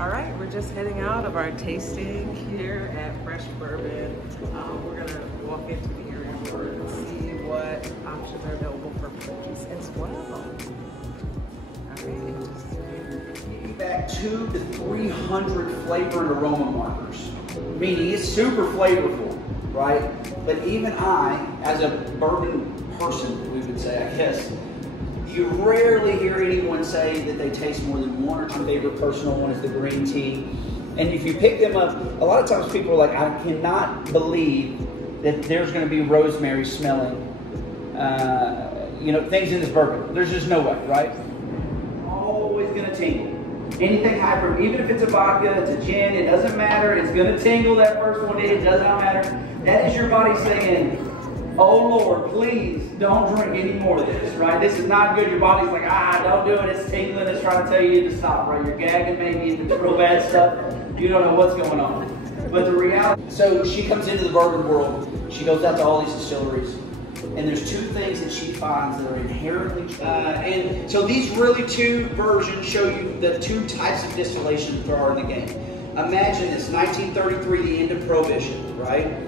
All right, we're just heading out of our tasting here at Fresh Bourbon. We're gonna walk into the area and see what options are available for purchase as well. All right, back 200 to 300 flavor and aroma markers, meaning it's super flavorful, right? But even I, as a bourbon person, we would say, I guess, you rarely hear anyone say that they taste more than one. Or my favorite personal one is the green tea. And if you pick them up, a lot of times people are like, I cannot believe that there's going to be rosemary smelling, things in this bourbon. There's just no way, right? Always going to tingle. Anything hyper, even if it's a vodka, it's a gin, it doesn't matter. It's going to tingle that first one. It does not matter. That is your body saying, oh Lord, please don't drink any more of this, right? This is not good. Your body's like, don't do it. It's tingling. It's trying to tell you to stop, right? You're gagging maybe into real bad stuff. You don't know what's going on. But the reality, so she comes into the bourbon world. She goes out to all these distilleries. And there's two things that she finds that are inherently true. And so these really two versions show you the two types of distillation that there are in the game. Imagine this, 1933, the end of Prohibition, right?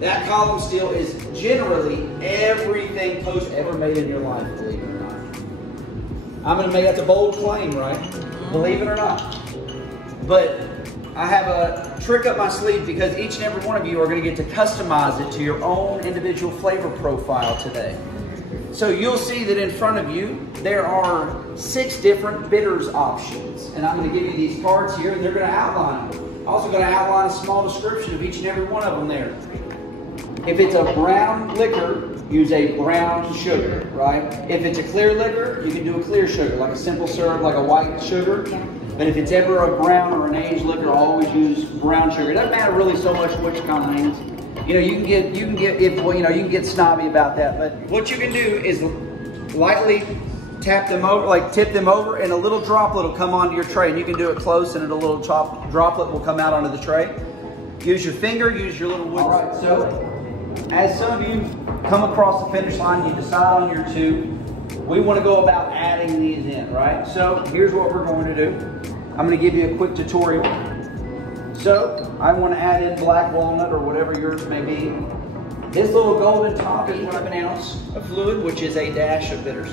That column still is generally everything Post ever made in your life, believe it or not. I'm going to make that's a bold claim, right? Believe it or not. But I have a trick up my sleeve because each and every one of you are going to get to customize it to your own individual flavor profile today. So you'll see that in front of you, there are 6 different bitters options. And I'm going to give you these cards here and they're going to outline them. I'm also going to outline a small description of each and every one of them there. If it's a brown liquor, use a brown sugar, right? If it's a clear liquor, you can do a clear sugar, like a simple syrup, like a white sugar. But if it's ever a brown or an aged liquor, I'll always use brown sugar. It doesn't matter really so much which kind. You can get snobby about that. But what you can do is lightly tap them over, like tip them over, and a little droplet will come onto your tray. And you can do it close, and a little droplet will come out onto the tray. Use your finger, use your little wood. All right, so as some of you come across the finish line, you decide on your 2. We want to go about adding these in, right? So here's what we're going to do. I'm going to give you a quick tutorial. So I want to add in black walnut or whatever yours may be. This little golden top is 1 ounce of fluid, which is a dash of bitters.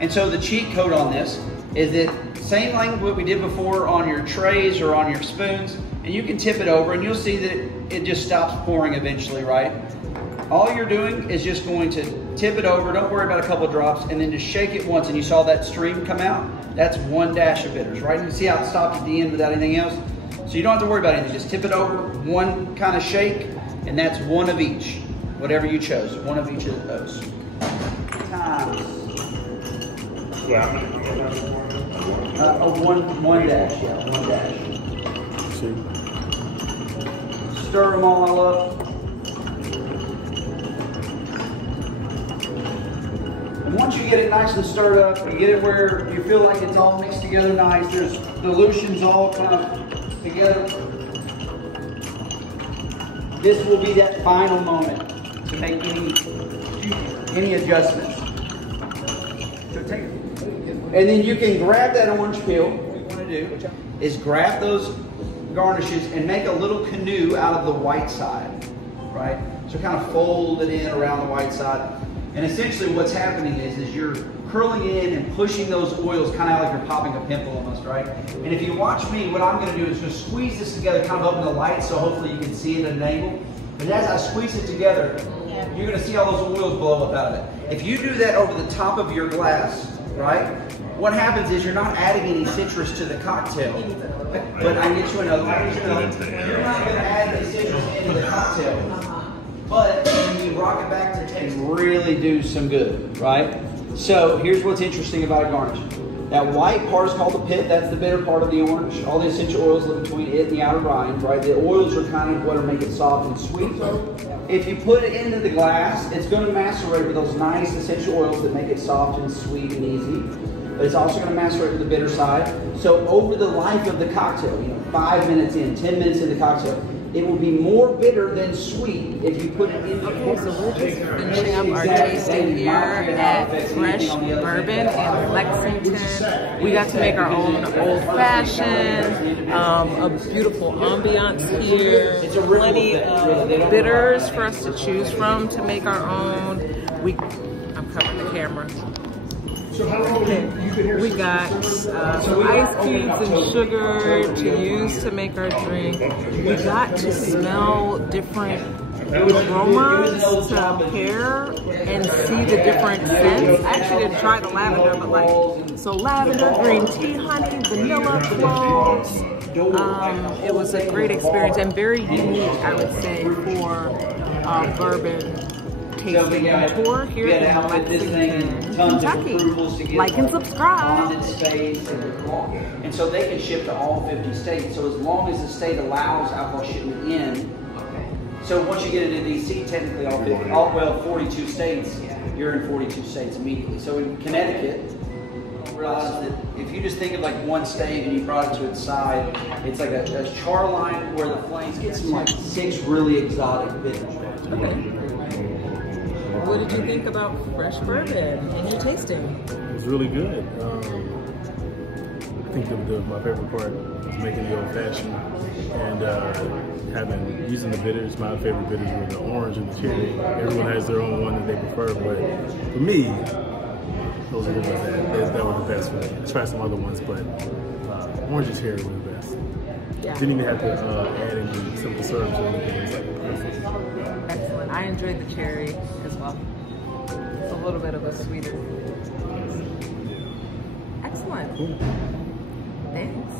And so the cheat code on this is that same like what we did before on your trays or on your spoons, and you can tip it over and you'll see that it just stops pouring eventually, right? All you're doing is just going to tip it over, don't worry about a couple of drops, and then just shake it once, and you saw that stream come out? That's 1 dash of bitters, right? You see how it stopped at the end without anything else? So you don't have to worry about anything, just tip it over, 1 kind of shake, and that's 1 of each, whatever you chose, 1 of each of those. Times. One dash, yeah, 1 dash. Stir them all up. And once you get it nice and stirred up, you get it where you feel like it's all mixed together nice, there's dilutions all kind of together. This will be that final moment to make any adjustments. So take it. And then you can grab that orange peel. What you want to do is grab those garnishes and make a little canoe out of the white side, right? So kind of fold it in around the white side. And essentially what's happening is you're curling in and pushing those oils kind of like you're popping a pimple almost, right? And if you watch me, what I'm going to do is just squeeze this together kind of up in the light so hopefully you can see it at an angle. And as I squeeze it together, you're going to see all those oils blow up out of it. If you do that over the top of your glass, right, what happens is you're not adding any citrus to the cocktail. But I get you another one. You're not going to add any citrus into the cocktail. But when you rock it back to taste, really do some good, right? So here's what's interesting about a garnish. That white part is called the pit. That's the bitter part of the orange. All the essential oils live between it and the outer rind, right? The oils are kind of what are making it soft and sweet. If you put it into the glass, it's going to macerate with those nice essential oils that make it soft and sweet and easy. But it's also going to macerate with the bitter side. So over the life of the cocktail, 5 minutes in, 10 minutes in the cocktail, It will be more bitter than sweet if you put it in the Okay, so we're just finishing up our tasting here at Fresh Bourbon in Lexington. We got to make our own old fashioned, a beautiful ambiance here, plenty of bitters for us to choose from to make our own. I'm covering the camera. We got some ice cubes and sugar to use to make our drink. We got to smell different aromas to pair and see the different scents. I actually didn't try the lavender, but like, so lavender, green tea, honey, vanilla, cloves. It was a great experience and very unique, I would say, for bourbon tasting tour here in Lexington, Kentucky. Like and subscribe. And so they can ship to all 50 states. So as long as the state allows alcohol shipment in, so once you get into DC, technically all 42 states, you're in 42 states immediately. So in Connecticut, realize that if you just think of like one state and you brought it to its side, it's like a char line where the flames get some like 6 really exotic bitters. Okay. What did you think about Fresh Bourbon in your tasting? It was really good. I think my favorite part was making the old fashioned and using the bitters. My favorite bitters were the orange and the cherry. Everyone has their own one that they prefer, but for me, those are that were the best for me. I tried some other ones, but orange and cherry were the best. Yeah. Didn't even have to add any simple syrups or anything. It was like perfect. Excellent. I enjoyed the cherry as well. It's a little bit of a sweeter. Excellent. Cool. Thanks.